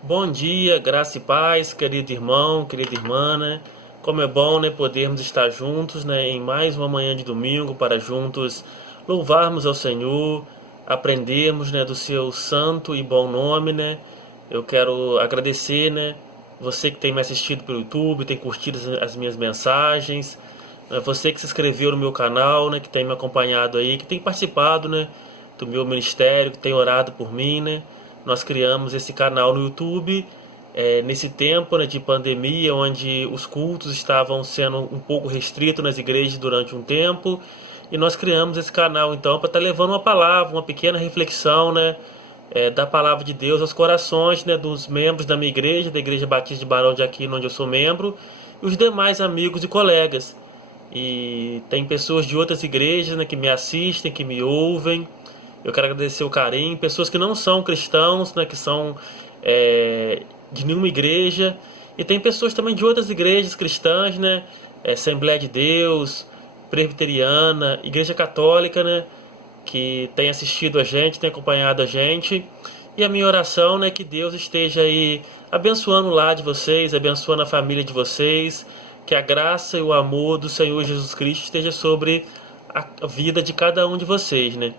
Bom dia, graça e paz, querido irmão, querida irmã, né? Como é bom, né, podermos estar juntos, né, em mais uma manhã de domingo para juntos louvarmos ao Senhor, aprendermos, né, do seu santo e bom nome, né? Eu quero agradecer, né, você que tem me assistido pelo YouTube, tem curtido as minhas mensagens, né, você que se inscreveu no meu canal, né, que tem me acompanhado aí, que tem participado, né, do meu ministério, que tem orado por mim, né? Nós criamos esse canal no YouTube nesse tempo, né, de pandemia, onde os cultos estavam sendo um pouco restritos nas igrejas durante um tempo, e nós criamos esse canal então para estar levando uma palavra, uma pequena reflexão, né, da palavra de Deus aos corações, né, dos membros da minha igreja, da Igreja Batista de Barão de Aquino, onde eu sou membro, e os demais amigos e colegas. E tem pessoas de outras igrejas, né, que me assistem, que me ouvem. Eu quero agradecer o carinho. Pessoas que não são cristãos, né, que são de nenhuma igreja. E tem pessoas também de outras igrejas cristãs, né? Assembleia de Deus, Presbiteriana, Igreja Católica, né? Que tem assistido a gente, tem acompanhado a gente. E a minha oração, né, que Deus esteja aí abençoando o lar de vocês, abençoando a família de vocês, que a graça e o amor do Senhor Jesus Cristo esteja sobre a vida de cada um de vocês, né?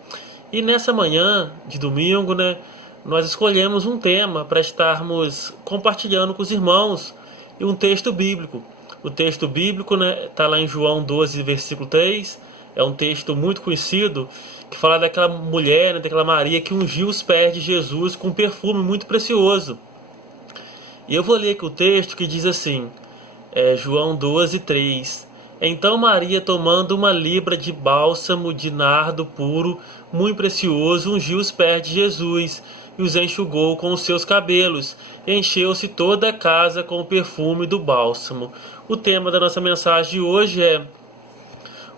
E nessa manhã de domingo, né, nós escolhemos um tema para estarmos compartilhando com os irmãos e um texto bíblico. O texto bíblico, né, está lá em João 12, versículo 3. É um texto muito conhecido que fala daquela mulher, né, daquela Maria que ungiu os pés de Jesus com um perfume muito precioso. E eu vou ler aqui o texto que diz assim, João 12, 3. Então Maria, tomando uma libra de bálsamo de nardo puro, muito precioso, ungiu os pés de Jesus e os enxugou com os seus cabelos. E encheu-se toda a casa com o perfume do bálsamo. O tema da nossa mensagem de hoje é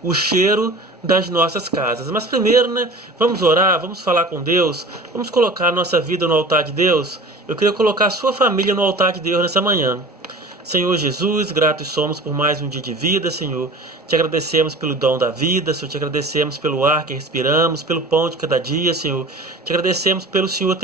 o cheiro das nossas casas. Mas primeiro, né, vamos orar, vamos falar com Deus, vamos colocar a nossa vida no altar de Deus. Eu queria colocar a sua família no altar de Deus nessa manhã. Senhor Jesus, gratos somos por mais um dia de vida, Senhor. Te agradecemos pelo dom da vida, Senhor. Te agradecemos pelo ar que respiramos, pelo pão de cada dia, Senhor. Te agradecemos pelo Senhor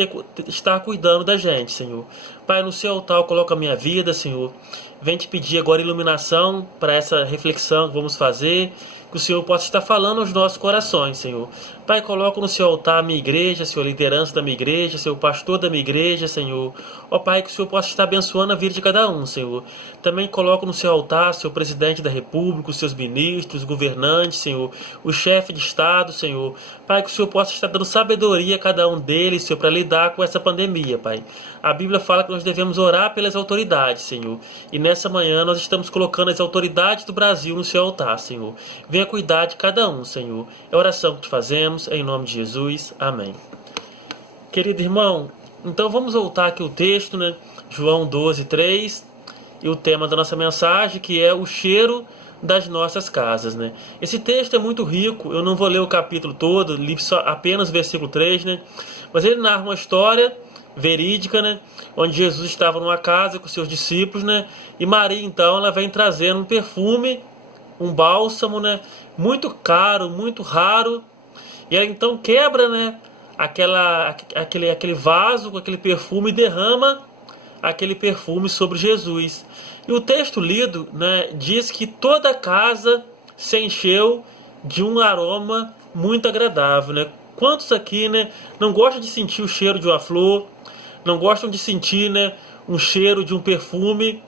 estar cuidando da gente, Senhor. Pai, no seu altar eu coloco a minha vida, Senhor. Vem te pedir agora iluminação para essa reflexão que vamos fazer, que o Senhor possa estar falando aos nossos corações, Senhor. Pai, coloco no seu altar a minha igreja, Senhor, a liderança da minha igreja, Senhor, o pastor da minha igreja, Senhor. Ó Pai, que o Senhor possa estar abençoando a vida de cada um, Senhor. Também coloco no seu altar, Senhor, o presidente da República, os seus ministros, os governantes, Senhor, o chefe de Estado, Senhor. Pai, que o Senhor possa estar dando sabedoria a cada um deles, Senhor, para lidar com essa pandemia, Pai. A Bíblia fala que nós devemos orar pelas autoridades, Senhor. E nessa manhã nós estamos colocando as autoridades do Brasil no seu altar, Senhor. Venha cuidar de cada um, Senhor. É a oração que te fazemos, em nome de Jesus. Amém. Querido irmão, então vamos voltar aqui o texto, né? João 12, 3. E o tema da nossa mensagem, que é o cheiro das nossas casas, né? Esse texto é muito rico, eu não vou ler o capítulo todo, li só apenas o versículo 3, né? Mas ele narra uma história verídica, né? Onde Jesus estava numa casa com seus discípulos, né? E Maria, então, ela vem trazendo um perfume, um bálsamo, né? Muito caro, muito raro. E aí, então, quebra, né? Aquele vaso com aquele perfume e derrama aquele perfume sobre Jesus. E o texto lido, né, diz que toda a casa se encheu de um aroma muito agradável, né? Quantos aqui, né, não gostam de sentir o cheiro de uma flor, não gostam de sentir, né, um cheiro de um perfume?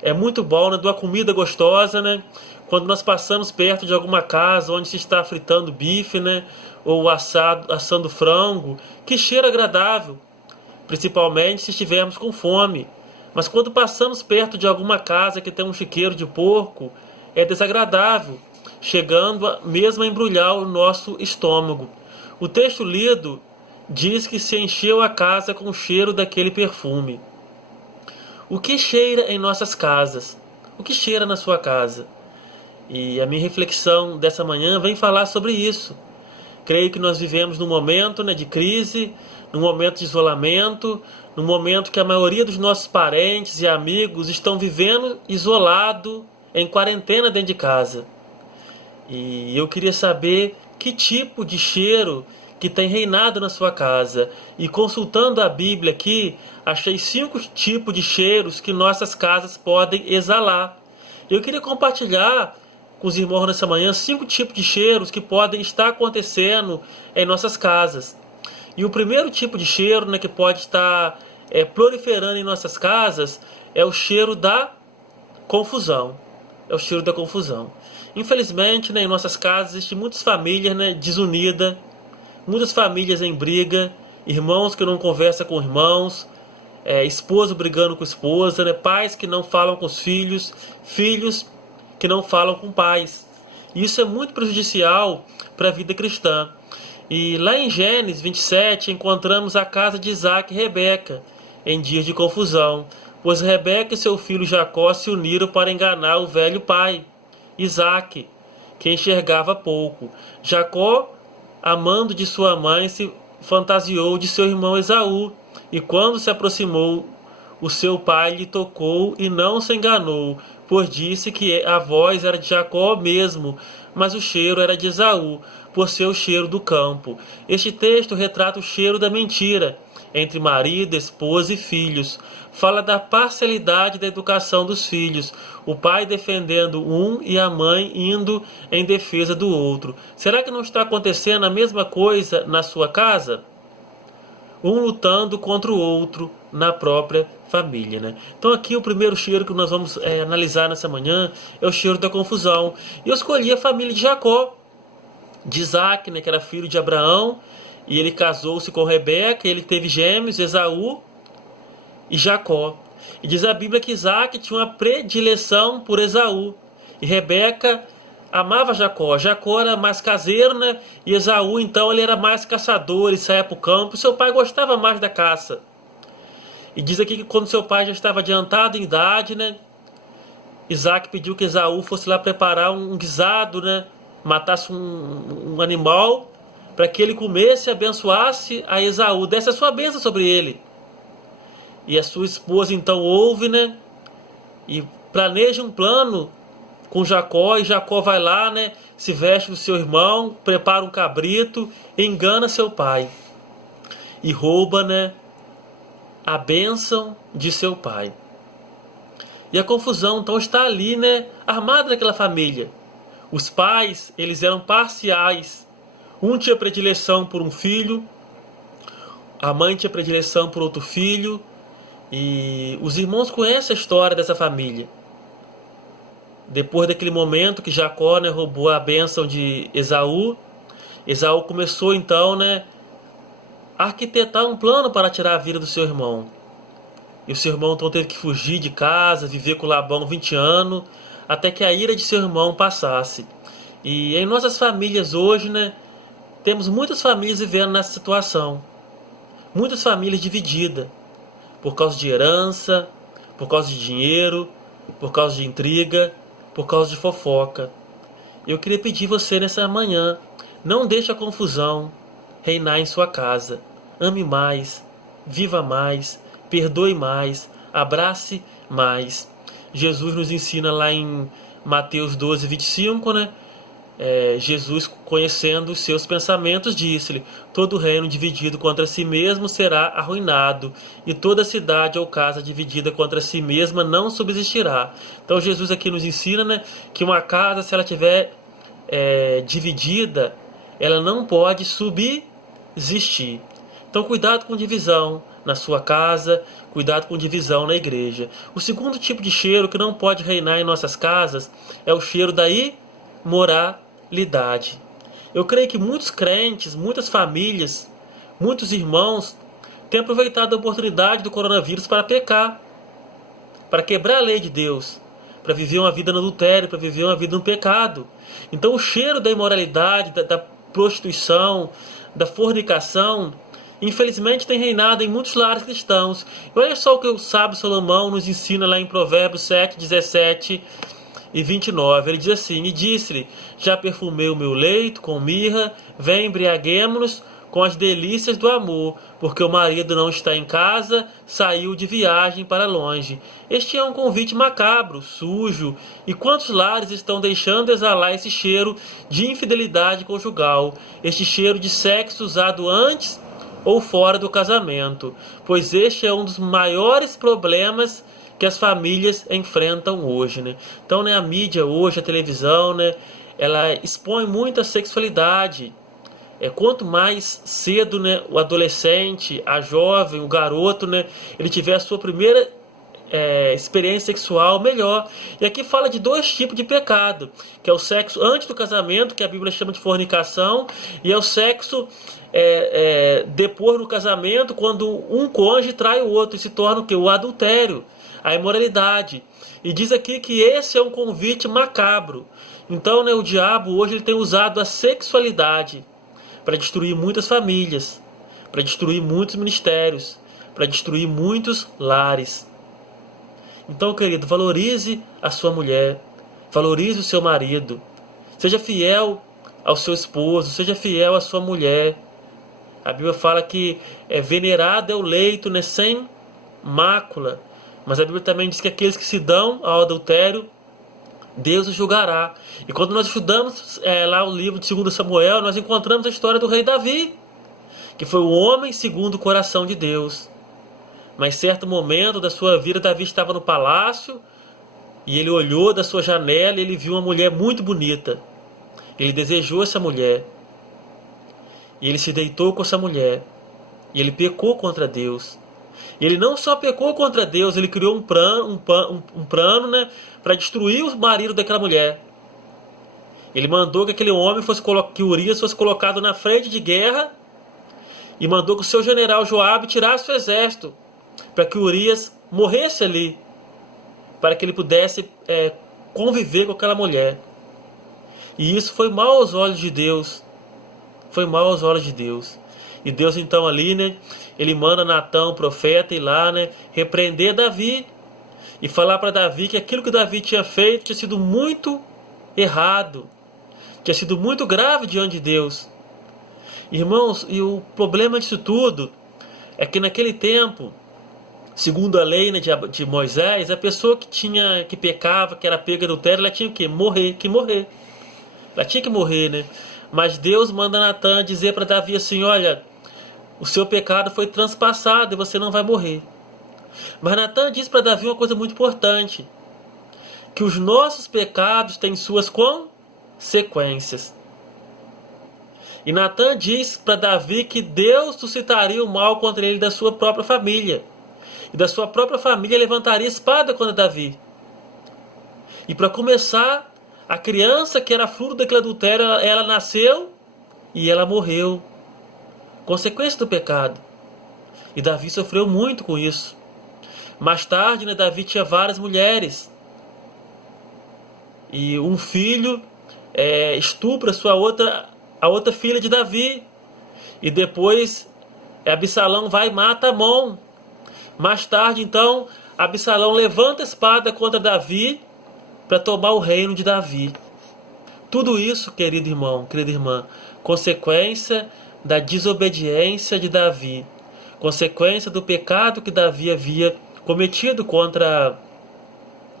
É muito bom, né, de uma comida gostosa, né? Quando nós passamos perto de alguma casa onde se está fritando bife, né, ou assando frango, que cheiro agradável, principalmente se estivermos com fome. Mas quando passamos perto de alguma casa que tem um chiqueiro de porco, é desagradável, chegando mesmo a embrulhar o nosso estômago. O texto lido diz que se encheu a casa com o cheiro daquele perfume. O que cheira em nossas casas? O que cheira na sua casa? E a minha reflexão dessa manhã vem falar sobre isso. Creio que nós vivemos num momento, né, de crise, num momento de isolamento, num momento que a maioria dos nossos parentes e amigos estão vivendo isolado, em quarentena dentro de casa. E eu queria saber que tipo de cheiro que tem reinado na sua casa. E consultando a Bíblia aqui, achei 5 tipos de cheiros que nossas casas podem exalar. Eu queria compartilhar com os irmãos nessa manhã 5 tipos de cheiros que podem estar acontecendo em nossas casas. E o primeiro tipo de cheiro, né, que pode estar proliferando em nossas casas é o cheiro da confusão. É o cheiro da confusão. Infelizmente, né, em nossas casas existem muitas famílias, né, desunidas, muitas famílias em briga, irmãos que não conversam com irmãos, esposo brigando com esposa, né, pais que não falam com os filhos, filhos que não falam com pais. Isso é muito prejudicial para a vida cristã. E lá em Gênesis 27 encontramos a casa de Isaac e Rebeca em dias de confusão, pois Rebeca e seu filho Jacó se uniram para enganar o velho pai, Isaac, que enxergava pouco. Jacó, amando de sua mãe, se fantasiou de seu irmão Esaú, e quando se aproximou, o seu pai lhe tocou e não se enganou, pois disse que a voz era de Jacó mesmo, mas o cheiro era de Esaú, por ser o cheiro do campo. Este texto retrata o cheiro da mentira entre marido, esposa e filhos. Fala da parcialidade da educação dos filhos, o pai defendendo um e a mãe indo em defesa do outro. Será que não está acontecendo a mesma coisa na sua casa? Um lutando contra o outro na própria família, né? Então aqui o primeiro cheiro que nós vamos analisar nessa manhã é o cheiro da confusão. E eu escolhi a família de Jacó, de Isaac, né, que era filho de Abraão, e ele casou-se com Rebeca, e ele teve gêmeos, Esaú e Jacó. E diz a Bíblia que Isaac tinha uma predileção por Esaú, e Rebeca amava Jacó. Jacó era mais caseiro, né? E Esaú, então, ele era mais caçador, ele saía para o campo, e seu pai gostava mais da caça. E diz aqui que quando seu pai já estava adiantado em idade, né, Isaac pediu que Esaú fosse lá preparar um guisado, né, matasse um animal, para que ele comesse e abençoasse a Esaú, desse a sua bênção sobre ele. E a sua esposa então ouve, né, e planeja um plano com Jacó, e Jacó vai lá, né, se veste do seu irmão, prepara um cabrito, engana seu pai e rouba, né, a bênção de seu pai. E a confusão então está ali, né, armada naquela família. Os pais, eles eram parciais. Um tinha predileção por um filho, a mãe tinha predileção por outro filho, e os irmãos conhecem a história dessa família. Depois daquele momento que Jacó, né, roubou a bênção de Esaú, Esaú começou então, né, a arquitetar um plano para tirar a vida do seu irmão. E o seu irmão então teve que fugir de casa, viver com Labão 20 anos, até que a ira de seu irmão passasse. E em nossas famílias hoje, né, temos muitas famílias vivendo nessa situação. Muitas famílias divididas, por causa de herança, por causa de dinheiro, por causa de intriga, por causa de fofoca. Eu queria pedir você nessa manhã, não deixe a confusão reinar em sua casa. Ame mais, viva mais, perdoe mais, abrace mais. Jesus nos ensina lá em Mateus 12, 25, né? Jesus, conhecendo os seus pensamentos, disse-lhe: todo reino dividido contra si mesmo será arruinado, e toda cidade ou casa dividida contra si mesma não subsistirá. Então Jesus aqui nos ensina, né, que uma casa, se ela tiver dividida, ela não pode subsistir. Então cuidado com divisão na sua casa, cuidado com divisão na igreja. O segundo tipo de cheiro que não pode reinar em nossas casas é o cheiro da imoralidade. Eu creio que muitos crentes, muitas famílias, muitos irmãos têm aproveitado a oportunidade do coronavírus para pecar, para quebrar a lei de Deus, para viver uma vida no adultério, para viver uma vida no pecado. Então o cheiro da imoralidade, da prostituição, da fornicação, infelizmente tem reinado em muitos lares cristãos. E olha só o que o sábio Salomão nos ensina lá em Provérbios 7, 17 e 29. Ele diz assim: e disse-lhe: já perfumei o meu leito com mirra, vem, embriaguemo-nos com as delícias do amor, porque o marido não está em casa, saiu de viagem para longe. Este é um convite macabro, sujo, e quantos lares estão deixando exalar esse cheiro de infidelidade conjugal, este cheiro de sexo usado antes ou fora do casamento, pois este é um dos maiores problemas que as famílias enfrentam hoje, né? Então, né, a mídia hoje, a televisão, né, ela expõe muito a sexualidade. Quanto mais cedo, né, o adolescente, a jovem, o garoto, né, ele tiver a sua primeira experiência sexual, melhor. E aqui fala de dois tipos de pecado, que é o sexo antes do casamento, que a Bíblia chama de fornicação, e é o sexo depois do casamento, quando um cônjuge trai o outro, e se torna o quê? O adultério, a imoralidade. E diz aqui que esse é um convite macabro. Então, né, o diabo hoje ele tem usado a sexualidade para destruir muitas famílias, para destruir muitos ministérios, para destruir muitos lares. Então, querido, valorize a sua mulher, valorize o seu marido, seja fiel ao seu esposo, seja fiel à sua mulher. A Bíblia fala que venerado é o leito, né, sem mácula, mas a Bíblia também diz que aqueles que se dão ao adultério, Deus os julgará. E quando nós estudamos lá o livro de 2 Samuel, nós encontramos a história do rei Davi, que foi o homem segundo o coração de Deus. Mas certo momento da sua vida, Davi estava no palácio e ele olhou da sua janela e ele viu uma mulher muito bonita. Ele desejou essa mulher. E ele se deitou com essa mulher. E ele pecou contra Deus. E ele não só pecou contra Deus, ele criou um plano, né, para destruir o marido daquela mulher. Ele mandou que aquele homem que Urias fosse colocado na frente de guerra e mandou que o seu general Joabe tirasse o exército para que Urias morresse ali, para que ele pudesse conviver com aquela mulher. E isso foi mal aos olhos de Deus. Foi mal aos olhos de Deus. E Deus então ali, né, ele manda Natã, o profeta, ir lá, né, repreender Davi e falar para Davi que aquilo que Davi tinha feito tinha sido muito errado, tinha sido muito grave diante de Deus. Irmãos, e o problema disso tudo é que naquele tempo, segundo a lei, né, de Moisés, a pessoa que pecava, que era pega adultério, ela tinha que morrer. Ela tinha que morrer, né? Mas Deus manda Natã dizer para Davi assim: olha, o seu pecado foi transpassado e você não vai morrer. Mas Natã diz para Davi uma coisa muito importante: que os nossos pecados têm suas consequências. E Natã diz para Davi que Deus suscitaria o mal contra ele da sua própria família. E da sua própria família levantaria espada contra Davi. E para começar, a criança que era fruto daquele adultério, ela nasceu e ela morreu. Consequência do pecado. E Davi sofreu muito com isso. Mais tarde, né, Davi tinha várias mulheres. E um filho estupra a outra filha de Davi. E depois Absalão vai e mata Amon. Mais tarde, então, Absalão levanta a espada contra Davi para tomar o reino de Davi. Tudo isso, querido irmão, querida irmã, consequência da desobediência de Davi, consequência do pecado que Davi havia cometido contra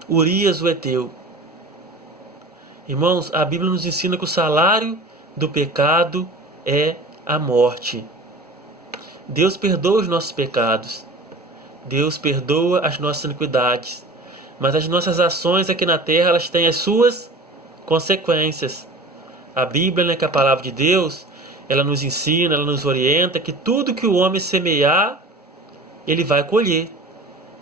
Urias o Heteu. Irmãos, a Bíblia nos ensina que o salário do pecado é a morte. Deus perdoa os nossos pecados. Deus perdoa as nossas iniquidades. Mas as nossas ações aqui na terra, elas têm as suas consequências. A Bíblia, né, que é a palavra de Deus, ela nos ensina, ela nos orienta que tudo que o homem semear, ele vai colher.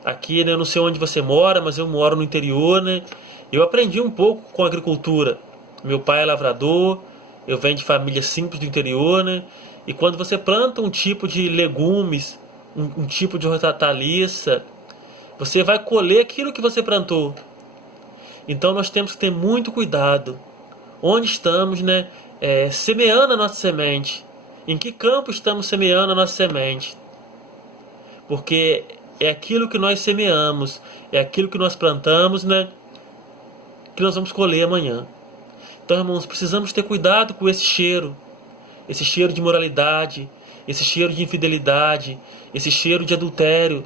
Aqui, né, eu não sei onde você mora, mas eu moro no interior, né? Eu aprendi um pouco com agricultura. Meu pai é lavrador, eu venho de família simples do interior, né? E quando você planta um tipo de legumes, um tipo de hortaliça, você vai colher aquilo que você plantou. Então nós temos que ter muito cuidado. Onde estamos, né, semeando a nossa semente? Em que campo estamos semeando a nossa semente? Porque é aquilo que nós semeamos, é aquilo que nós plantamos, né, que nós vamos colher amanhã. Então, irmãos, precisamos ter cuidado com esse cheiro de imoralidade, esse cheiro de infidelidade, esse cheiro de adultério,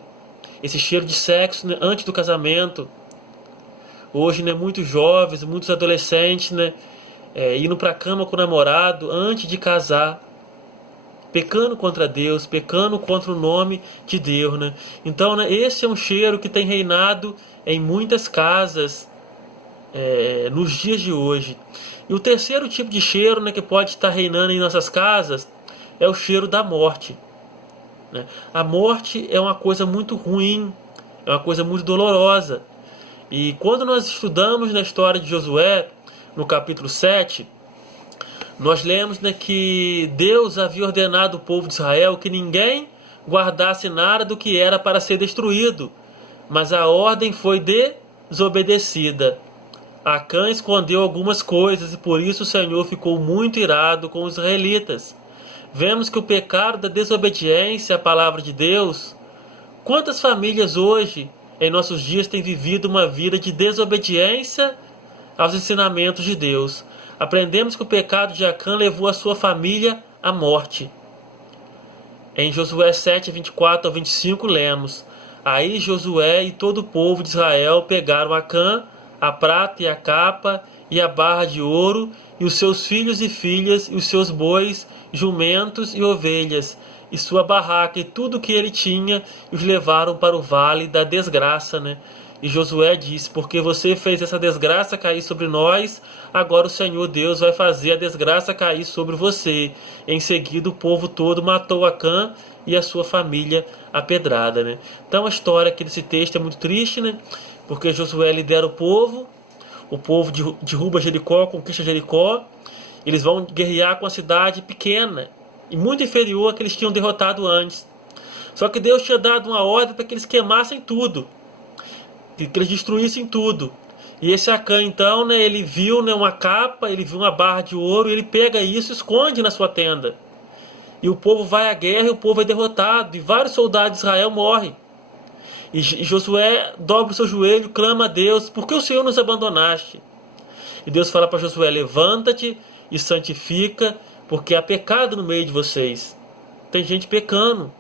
esse cheiro de sexo, né, antes do casamento. Hoje, né, muitos jovens, muitos adolescentes, né, indo para a cama com o namorado antes de casar, pecando contra Deus, pecando contra o nome de Deus, né? Então, né, esse é um cheiro que tem reinado em muitas casas nos dias de hoje. E o terceiro tipo de cheiro, né, que pode estar reinando em nossas casas é o cheiro da morte, né? A morte é uma coisa muito ruim, é uma coisa muito dolorosa. E quando nós estudamos na história de Josué, no capítulo 7, nós lemos, né, que Deus havia ordenado ao povo de Israel que ninguém guardasse nada do que era para ser destruído, mas a ordem foi desobedecida. Acã escondeu algumas coisas e por isso o Senhor ficou muito irado com os israelitas. Vemos que o pecado da desobediência à palavra de Deus. Quantas famílias hoje, em nossos dias, têm vivido uma vida de desobediência aos ensinamentos de Deus? Aprendemos que o pecado de Acã levou a sua família à morte. Em Josué 7, 24 ao 25, lemos: Aí Josué e todo o povo de Israel pegaram Acã, a prata e a capa, e a barra de ouro, e os seus filhos e filhas, e os seus bois, jumentos e ovelhas, e sua barraca, e tudo o que ele tinha, e os levaram para o vale da desgraça, né? E Josué disse: Porque você fez essa desgraça cair sobre nós, agora o Senhor Deus vai fazer a desgraça cair sobre você. Em seguida o povo todo matou Acã e a sua família a pedrada, né? Então a história aqui desse texto é muito triste, né? Porque Josué lidera o povo derruba Jericó, conquista Jericó, eles vão guerrear com a cidade pequena e muito inferior à que eles tinham derrotado antes. Só que Deus tinha dado uma ordem para que eles queimassem tudo, que eles destruíssem tudo. E esse Acã, então, né, ele viu, né, uma capa, ele viu uma barra de ouro, e ele pega isso e esconde na sua tenda. E o povo vai à guerra e o povo é derrotado, e vários soldados de Israel morrem. E Josué dobra o seu joelho, clama a Deus: Por que o Senhor nos abandonaste? E Deus fala para Josué: Levanta-te e santifica, porque há pecado no meio de vocês. Tem gente pecando,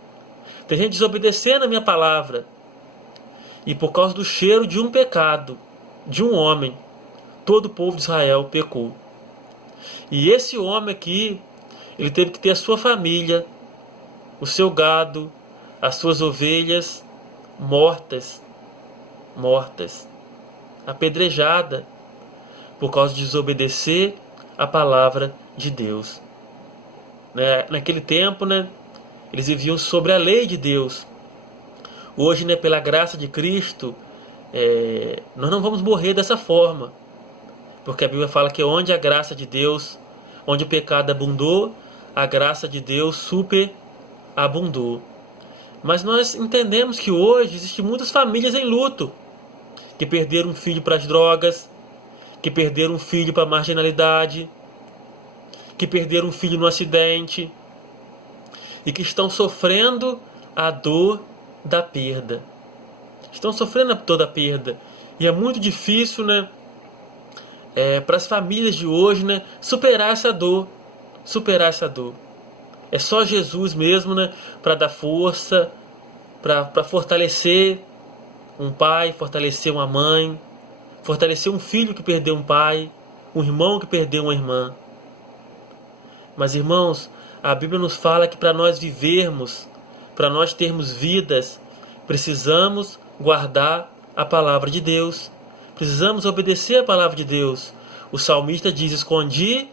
tem gente desobedecendo a minha palavra. E por causa do cheiro de um pecado, de um homem, todo o povo de Israel pecou. E esse homem aqui, ele teve que ter a sua família, o seu gado, as suas ovelhas mortas, apedrejada, por causa de desobedecer a palavra de Deus. Naquele tempo, né, eles viviam sobre a lei de Deus. Hoje, né, pela graça de Cristo, nós não vamos morrer dessa forma, porque a Bíblia fala que onde a graça de Deus, onde o pecado abundou, a graça de Deus superabundou. Mas nós entendemos que hoje existem muitas famílias em luto, que perderam um filho para as drogas, que perderam um filho para a marginalidade, que perderam um filho no acidente, e que estão sofrendo a dor da perda. Estão sofrendo a dor da perda. E é muito difícil, né, para as famílias de hoje, né, superar essa dor. É só Jesus mesmo, né, para dar força, para fortalecer um pai, fortalecer uma mãe, fortalecer um filho que perdeu um pai, um irmão que perdeu uma irmã. Mas, irmãos, a Bíblia nos fala que para nós vivermos, para nós termos vidas, precisamos guardar a palavra de Deus. Precisamos obedecer a palavra de Deus. O salmista diz: Escondi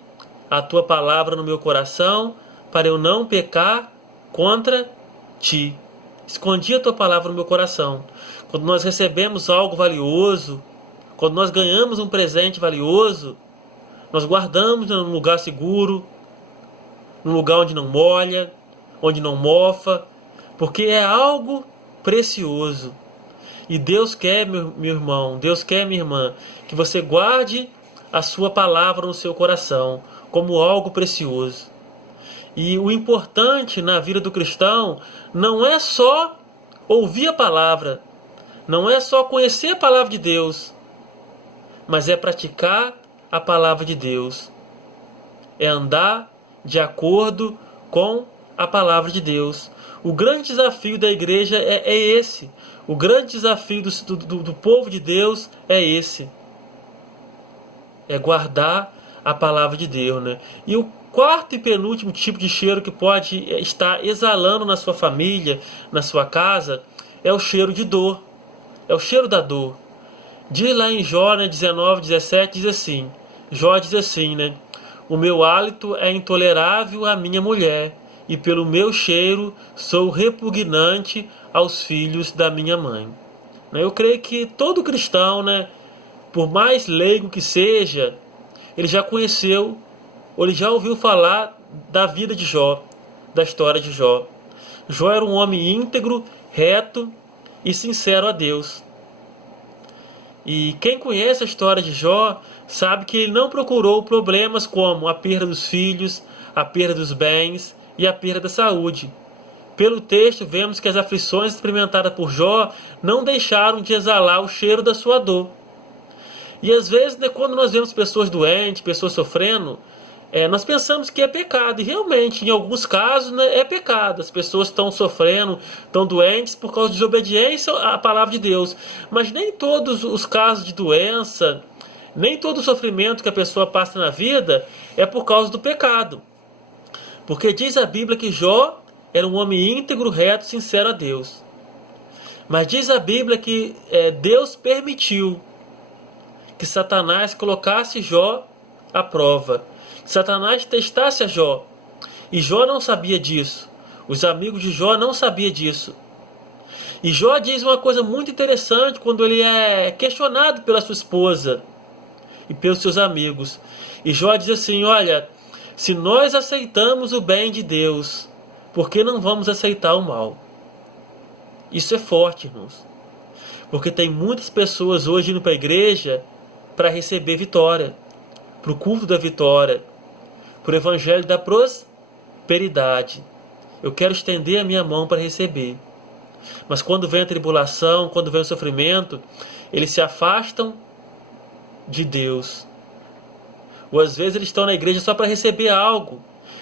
a tua palavra no meu coração, para eu não pecar contra ti. Escondi a tua palavra no meu coração. Quando nós recebemos algo valioso, quando nós ganhamos um presente valioso, nós guardamos num lugar seguro, num lugar onde não molha, onde não mofa, porque é algo precioso. E Deus quer, meu irmão, Deus quer, minha irmã, que você guarde a sua palavra no seu coração como algo precioso. E o importante na vida do cristão não é só ouvir a palavra, não é só conhecer a palavra de Deus, mas é praticar a palavra de Deus. É andar de acordo com a palavra de Deus. O grande desafio da igreja é esse. O grande desafio do povo de Deus é esse. É guardar a palavra de Deus, né? E o quarto e penúltimo tipo de cheiro que pode estar exalando na sua família, na sua casa, é o cheiro de dor. É o cheiro da dor. Diz lá em Jó, né, 19, 17, diz assim. Jó diz assim, né? O meu hálito é intolerável à minha mulher, e pelo meu cheiro sou repugnante aos filhos da minha mãe. Eu creio que todo cristão, né, por mais leigo que seja, ele já conheceu, ou ele já ouviu falar da vida de Jó, da história de Jó. Jó era um homem íntegro, reto e sincero a Deus. E quem conhece a história de Jó sabe que ele não procurou problemas como a perda dos filhos, a perda dos bens e a perda da saúde. Pelo texto, vemos que as aflições experimentadas por Jó não deixaram de exalar o cheiro da sua dor. E às vezes, né, quando nós vemos pessoas doentes, pessoas sofrendo, nós pensamos que é pecado. E realmente, em alguns casos, né, é pecado. As pessoas estão sofrendo, estão doentes por causa de desobediência à palavra de Deus. Mas nem todos os casos de doença, nem todo o sofrimento que a pessoa passa na vida é por causa do pecado. Porque diz a Bíblia que Jó era um homem íntegro, reto, sincero a Deus. Mas diz a Bíblia que Deus permitiu que Satanás colocasse Jó à prova. Que Satanás testasse a Jó. E Jó não sabia disso. Os amigos de Jó não sabiam disso. E Jó diz uma coisa muito interessante quando ele é questionado pela sua esposa e pelos seus amigos. E Jó diz assim, olha, se nós aceitamos o bem de Deus, por que não vamos aceitar o mal? Isso é forte, irmãos. Porque tem muitas pessoas hoje indo para a igreja para receber vitória, para o culto da vitória, para o evangelho da prosperidade. Eu quero estender a minha mão para receber. Mas quando vem a tribulação, quando vem o sofrimento, eles se afastam de Deus. Ou às vezes eles estão na igreja só para receber algo.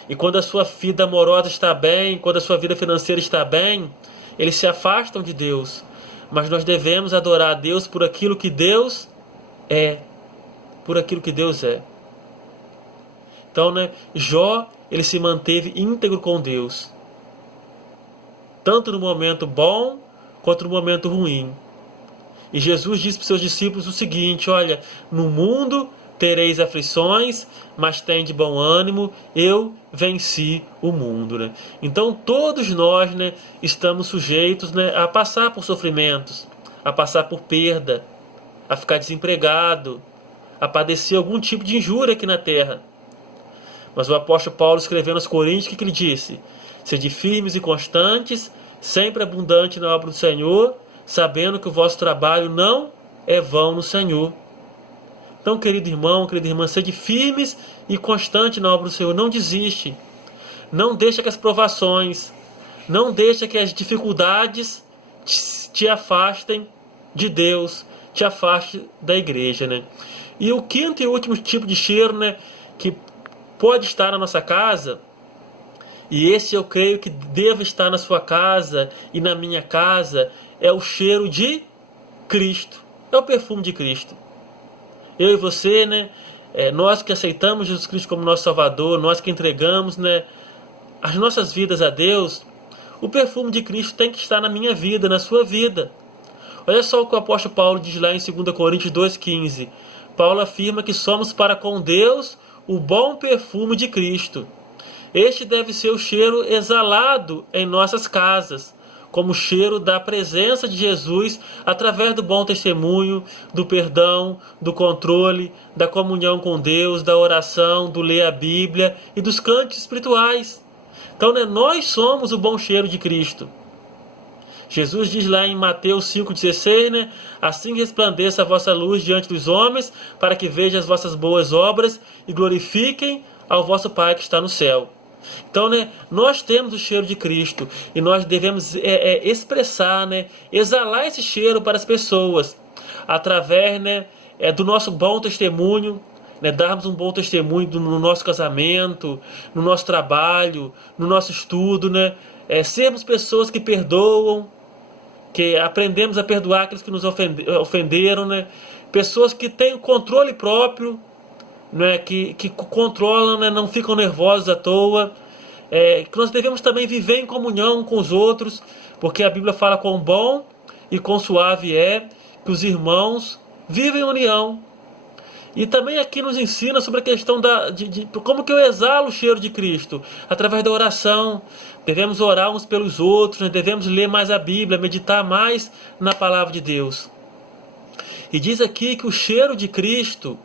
E quando a sua vida amorosa está bem, quando a sua vida financeira está bem, eles se afastam de Deus. Mas nós devemos adorar a Deus por aquilo que Deus é. Por aquilo que Deus é. Então, né, Jó, ele se manteve íntegro com Deus. Tanto no momento bom, quanto no momento ruim. E Jesus disse para os seus discípulos o seguinte, olha, no mundo tereis aflições, mas tende bom ânimo, eu venci o mundo. Né? Então todos nós, né, estamos sujeitos, né, a passar por sofrimentos, a passar por perda, a ficar desempregado, a padecer algum tipo de injúria aqui na terra. Mas o apóstolo Paulo escrevendo aos Coríntios, o que ele disse? Sede firmes e constantes, sempre abundante na obra do Senhor, sabendo que o vosso trabalho não é vão no Senhor. Então, querido irmão, querida irmã, sede firmes e constante na obra do Senhor. Não desiste. Não deixa que as provações, não deixa que as dificuldades te afastem de Deus, te afaste da igreja, né? E o quinto e último tipo de cheiro, né, que pode estar na nossa casa, e esse eu creio que deve estar na sua casa e na minha casa, é o cheiro de Cristo. É o perfume de Cristo. Eu e você, né, nós que aceitamos Jesus Cristo como nosso Salvador, nós que entregamos, né, as nossas vidas a Deus, o perfume de Cristo tem que estar na minha vida, na sua vida. Olha só o que o apóstolo Paulo diz lá em 2 Coríntios 2,15. Paulo afirma que somos para com Deus o bom perfume de Cristo. Este deve ser o cheiro exalado em nossas casas, como o cheiro da presença de Jesus através do bom testemunho, do perdão, do controle, da comunhão com Deus, da oração, do ler a Bíblia e dos cantos espirituais. Então, né, nós somos o bom cheiro de Cristo. Jesus diz lá em Mateus 5,16, né? Assim resplandeça a vossa luz diante dos homens, para que vejam as vossas boas obras e glorifiquem ao vosso Pai que está no céu. Então, né, nós temos o cheiro de Cristo e nós devemos expressar, né, exalar esse cheiro para as pessoas através, né, do nosso bom testemunho, né, darmos um bom testemunho no nosso casamento, no nosso trabalho, no nosso estudo, né, sermos pessoas que perdoam, que aprendemos a perdoar aqueles que nos ofenderam, né, pessoas que têm o controle próprio, né, que controlam, né, não ficam nervosos à toa, que nós devemos também viver em comunhão com os outros, porque a Bíblia fala quão bom e quão suave é que os irmãos vivem em união. E também aqui nos ensina sobre a questão de como que eu exalo o cheiro de Cristo. Através da oração. Devemos orar uns pelos outros, né? Devemos ler mais a Bíblia, meditar mais na palavra de Deus. E diz aqui que o cheiro de Cristo,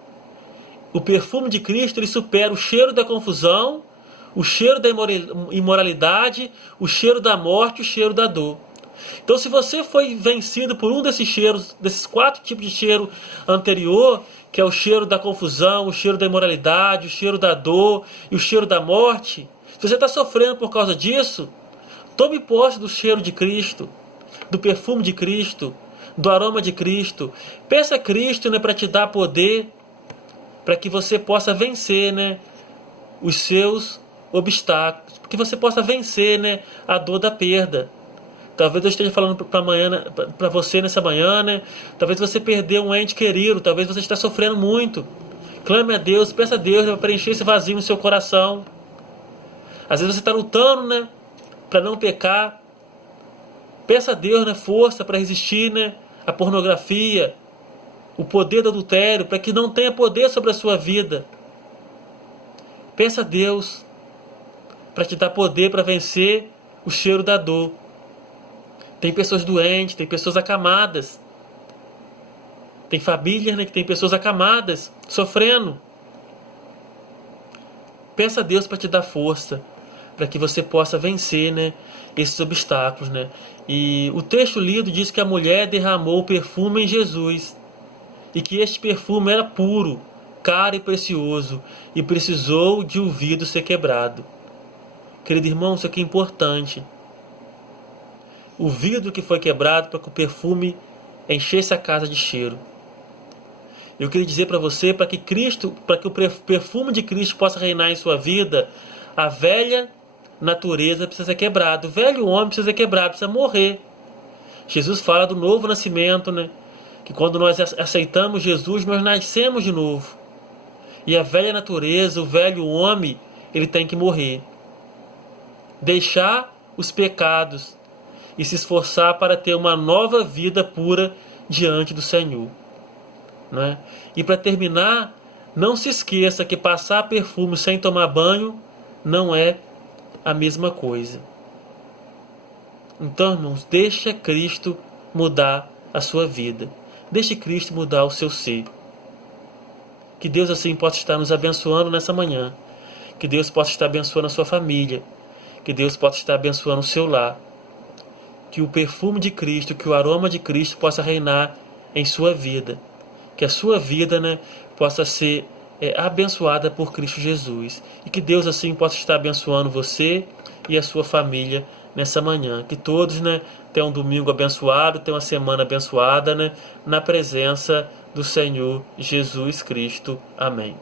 o perfume de Cristo, ele supera o cheiro da confusão, o cheiro da imoralidade, o cheiro da morte, o cheiro da dor. Então, se você foi vencido por um desses cheiros, desses 4 tipos de cheiro anterior, que é o cheiro da confusão, o cheiro da imoralidade, o cheiro da dor e o cheiro da morte, se você está sofrendo por causa disso, tome posse do cheiro de Cristo, do perfume de Cristo, do aroma de Cristo. Peça a Cristo, né, para te dar poder, para que você possa vencer, né, os seus obstáculos, que você possa vencer, né, a dor da perda. Talvez eu esteja falando para você nessa manhã, né? Talvez você perdeu um ente querido, talvez você esteja sofrendo muito. Clame a Deus, peça a Deus, né, para preencher esse vazio no seu coração. Às vezes você está lutando, né, para não pecar. Peça a Deus, né, força para resistir, né, à pornografia, o poder do adultério, para que não tenha poder sobre a sua vida. Peça a Deus para te dar poder para vencer o cheiro da dor. Tem pessoas doentes, tem pessoas acamadas. Tem famílias, né, que tem pessoas acamadas, sofrendo. Peça a Deus para te dar força, para que você possa vencer, né, esses obstáculos, né? E o texto lido diz que a mulher derramou o perfume em Jesus e que este perfume era puro, caro e precioso, e precisou de um vidro ser quebrado. Querido irmão, isso aqui é importante. O vidro que foi quebrado para que o perfume enchesse a casa de cheiro. Eu queria dizer para você, para que o perfume de Cristo possa reinar em sua vida, a velha natureza precisa ser quebrada, o velho homem precisa ser quebrado, precisa morrer. Jesus fala do novo nascimento, né? Que quando nós aceitamos Jesus, nós nascemos de novo. E a velha natureza, o velho homem, ele tem que morrer. Deixar os pecados e se esforçar para ter uma nova vida pura diante do Senhor. Não é? E para terminar, não se esqueça que passar perfume sem tomar banho não é a mesma coisa. Então, irmãos, deixa Cristo mudar a sua vida. Deixe Cristo mudar o seu ser. Que Deus assim possa estar nos abençoando nessa manhã. Que Deus possa estar abençoando a sua família. Que Deus possa estar abençoando o seu lar. Que o perfume de Cristo, que o aroma de Cristo possa reinar em sua vida. Que a sua vida, né, possa ser abençoada por Cristo Jesus. E que Deus assim possa estar abençoando você e a sua família nessa manhã. Que todos, né, tenham um domingo abençoado, tenham uma semana abençoada, né, na presença do Senhor Jesus Cristo. Amém.